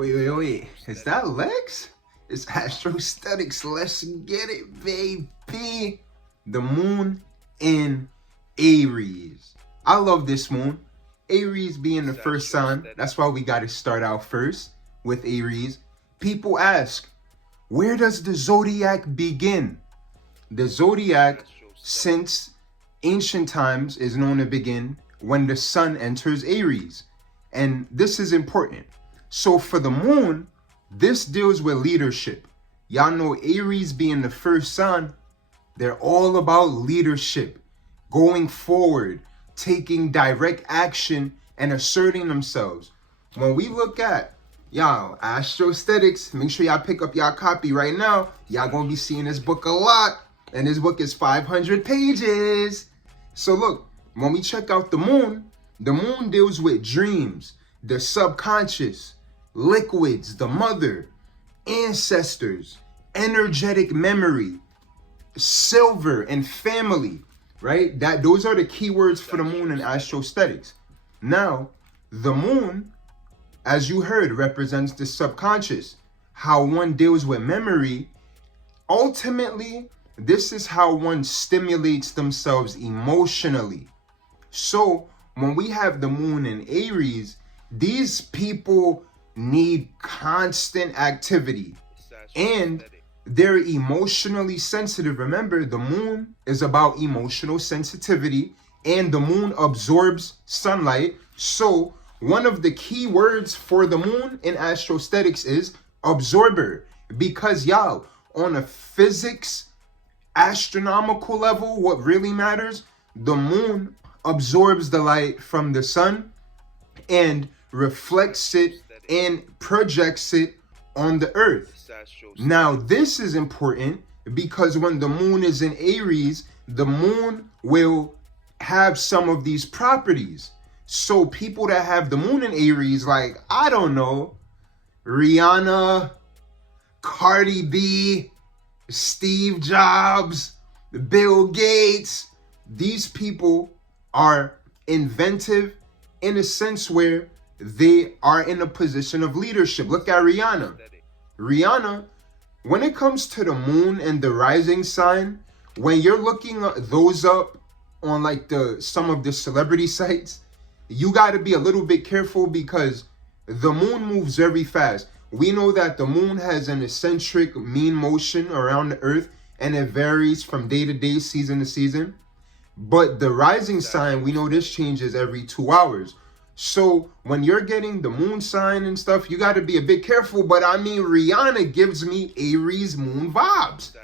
Wait. Is that Lex? It's Astrosthetics. Let's get it, baby. The moon in Aries. I love this moon. Aries being the first sign. That's why we got to start out first with Aries. People ask, where does the zodiac begin? The zodiac, since ancient times, is known to begin when the sun enters Aries. And this is important. So for the moon, this deals with leadership. Y'all know Aries being the first sign, they're all about leadership, going forward, taking direct action and asserting themselves. When we look at y'all Astrosthetics, make sure y'all pick up y'all copy right now. Y'all gonna be seeing this book a lot. And this book is 500 pages. So look, when we check out the moon deals with dreams, the subconscious, liquids, the mother, ancestors, energetic memory, silver, and family, right? Those are the keywords for the moon in Astrosthetics. Now, the moon, as you heard, represents the subconscious, how one deals with memory. Ultimately, this is how one stimulates themselves emotionally. So when we have the moon in Aries, these people need constant activity and they're emotionally sensitive. Remember, the moon is about emotional sensitivity and the moon absorbs sunlight. So one of the key words for the moon in Astrosthetics is absorber, because y'all, on a physics astronomical level, what really matters, the moon absorbs the light from the sun and reflects it and projects it on the earth. Now, this is important because when the moon is in Aries, the moon will have some of these properties. So people that have the moon in Aries, like, I don't know, Rihanna, Cardi B, Steve Jobs, Bill Gates, these people are inventive in a sense where they are in a position of leadership. Look at Rihanna. Rihanna, when it comes to the moon and the rising sign, when you're looking those up on like some of the celebrity sites, you got to be a little bit careful because the moon moves very fast. We know that the moon has an eccentric mean motion around the earth and it varies from day to day, season to season. But the rising sign, we know this changes every 2 hours. So when you're getting the moon sign and stuff, you got to be a bit careful. But I mean, Rihanna gives me Aries moon vibes.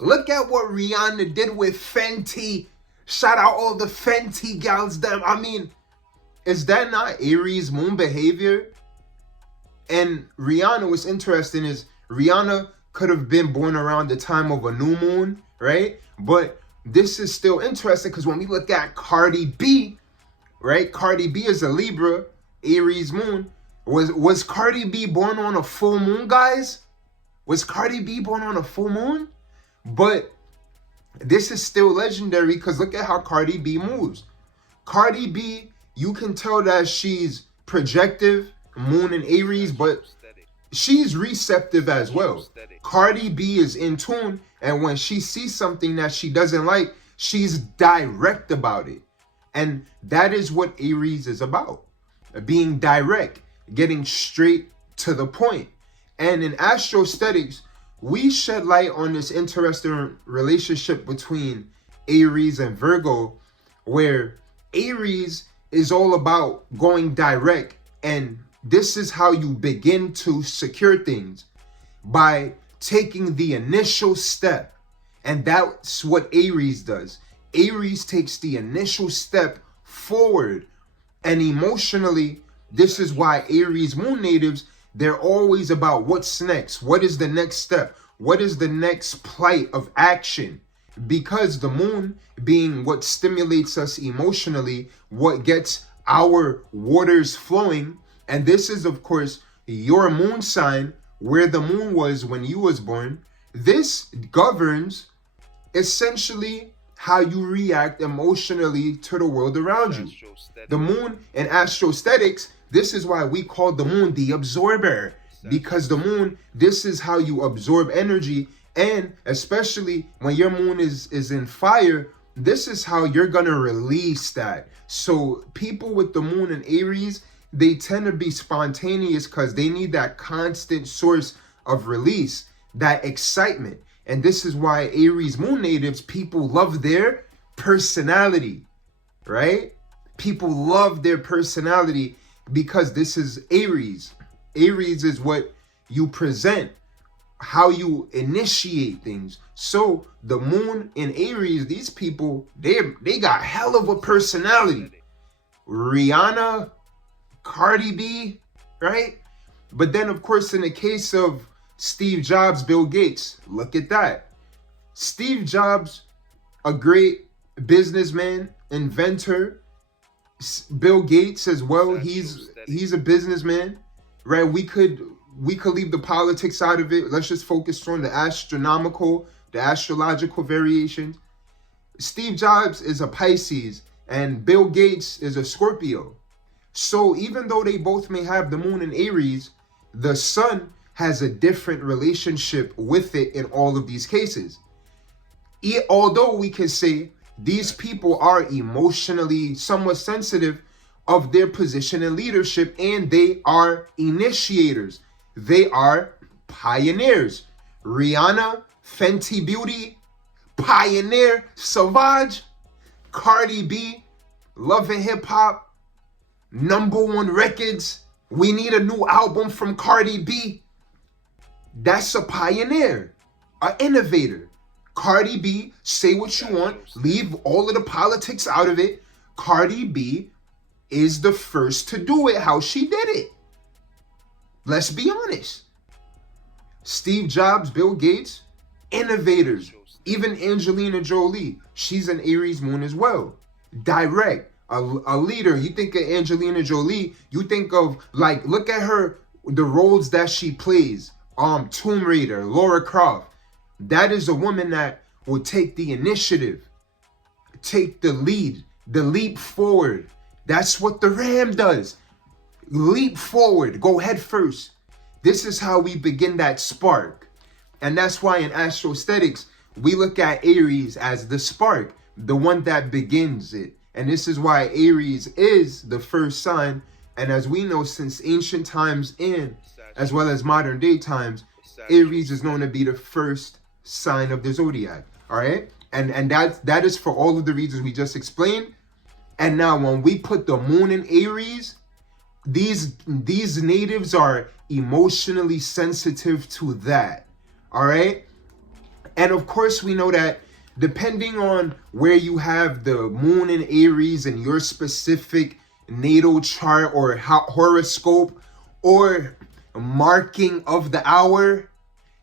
Look at what Rihanna did with Fenty. Shout out all the Fenty gals. Them. I mean, is that not Aries moon behavior? And Rihanna, what's interesting is Rihanna could have been born around the time of a new moon, right? But this is still interesting because when we look at Cardi B, right? Cardi B is a Libra, Aries moon. Was Cardi B born on a full moon, guys? Was Cardi B born on a full moon? But this is still legendary because look at how Cardi B moves. Cardi B, you can tell that she's projective, moon in Aries, but she's receptive as well. Cardi B is in tune, and when she sees something that she doesn't like, she's direct about it. And that is what Aries is about. Being direct, getting straight to the point. And in Astrosthetics, we shed light on this interesting relationship between Aries and Virgo, where Aries is all about going direct, and this is how you begin to secure things, by taking the initial step. And that's what Aries does. Aries takes the initial step forward. And emotionally, this is why Aries moon natives, they're always about what's next. What is the next step? What is the next plight of action? Because the moon being what stimulates us emotionally, what gets our waters flowing. And this is, of course, your moon sign, where the moon was when you was born. This governs essentially how you react emotionally to the world around you. The moon in Astrosthetics, this is why we call the moon the absorber. because the moon, this is how you absorb energy. And especially when your moon is in fire, this is how you're gonna release that. So people with the moon in Aries, they tend to be spontaneous because they need that constant source of release, that excitement. And this is why Aries moon natives, people love their personality, right? People love their personality because this is Aries. Aries is what you present, how you initiate things. So the moon in Aries, these people, they got hell of a personality. Rihanna, Cardi B, right? But then of course in the case of Steve Jobs, Bill Gates, look at that. Steve Jobs, a great businessman, inventor. Bill Gates as well, he's a businessman, right? We could leave the politics out of it. Let's just focus on the astrological variations. Steve Jobs is a Pisces and Bill Gates is a Scorpio. So even though they both may have the moon in Aries, the sun has a different relationship with it in all of these cases. Although we can say these people are emotionally somewhat sensitive of their position in leadership, and they are initiators. They are pioneers. Rihanna, Fenty Beauty, pioneer, Savage, Cardi B, Love and Hip Hop, #1 records. We need a new album from Cardi B. That's a pioneer, an innovator. Cardi B, say what you want, leave all of the politics out of it. Cardi B is the first to do it how she did it. Let's be honest. Steve Jobs, Bill Gates, innovators. Even Angelina Jolie, she's an Aries moon as well. Direct, a leader. You think of Angelina Jolie, you think of, like, look at her, the roles that she plays. Tomb Raider, Lara Croft. That is a woman that will take the initiative, take the lead, the leap forward. That's what the Ram does. Leap forward, go head first. This is how we begin that spark. And that's why in astrosthetics, we look at Aries as the spark, the one that begins it. And this is why Aries is the first sign. And as we know, since ancient times and as well as modern day times, Aries is known to be the first sign of the zodiac. All right. And that is for all of the reasons we just explained. And now when we put the moon in Aries, these natives are emotionally sensitive to that. All right. And of course, we know that depending on where you have the moon in Aries in your specific natal chart or horoscope or marking of the hour,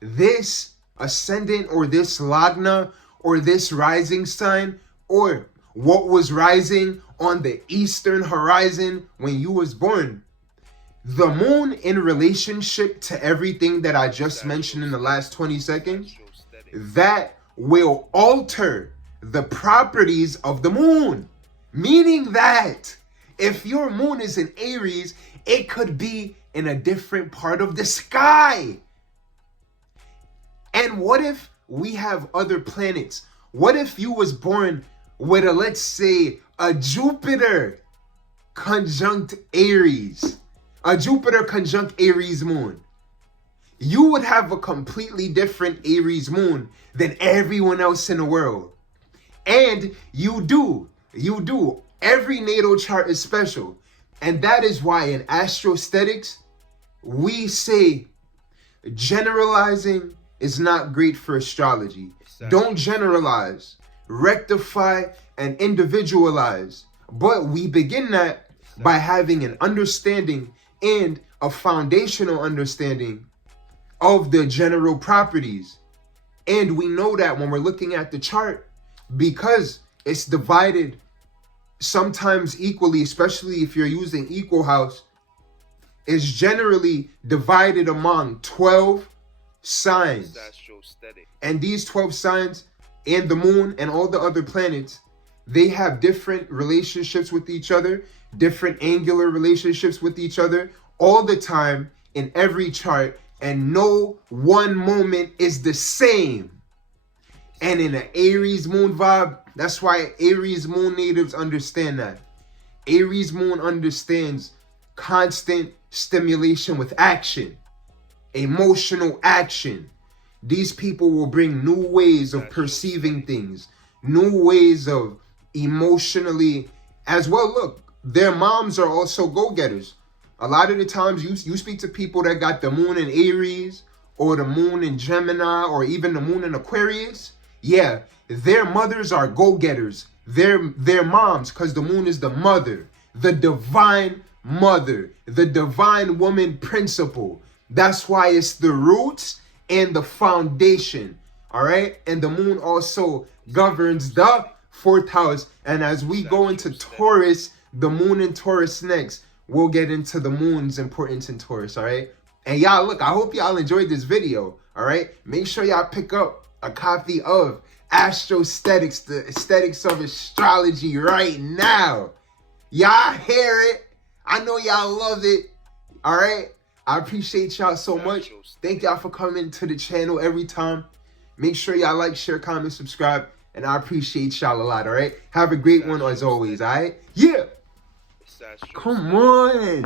this ascendant or this lagna or this rising sign or what was rising on the eastern horizon when you was born, the moon in relationship to everything that I just mentioned in the last 20 seconds, that will alter the properties of the moon. Meaning that if your moon is in Aries, it could be in a different part of the sky. And what if we have other planets? What if you was born with a, let's say, a Jupiter conjunct Aries, a Jupiter conjunct Aries moon? You would have a completely different Aries moon than everyone else in the world. And you do. Every natal chart is special. And that is why in astrosthetics, we say generalizing is not great for astrology. Don't generalize, rectify, and individualize. But we begin that by having an understanding and a foundational understanding of the general properties. And we know that when we're looking at the chart, because it's divided sometimes equally, especially if you're using equal house, is generally divided among 12 signs. And these 12 signs and the moon and all the other planets, they have different relationships with each other, different angular relationships with each other all the time in every chart, and no one moment is the same. And in an Aries moon vibe, that's why Aries moon natives understand that. Aries moon understands constant stimulation with action, emotional action. These people will bring new ways of perceiving things, new ways of emotionally as well. Look, their moms are also go-getters. A lot of the times you speak to people that got the moon in Aries or the moon in Gemini or even the moon in Aquarius. Yeah, their mothers are go-getters. Their moms, because the moon is the mother, the divine mother, the divine woman principle. That's why it's the roots and the foundation. All right. And the moon also governs the fourth house. And as we go into Taurus, the moon in Taurus next, we'll get into the moon's importance in Taurus. All right. And y'all, look, I hope y'all enjoyed this video. All right. Make sure y'all pick up a copy of Aesthetics, the aesthetics of astrology right now. Y'all hear it. I know y'all love it. All right. I appreciate y'all so much. Thank y'all for coming to the channel every time. Make sure y'all like, share, comment, subscribe. And I appreciate y'all a lot. All right. Have a great one as always. All right. Yeah. Come on.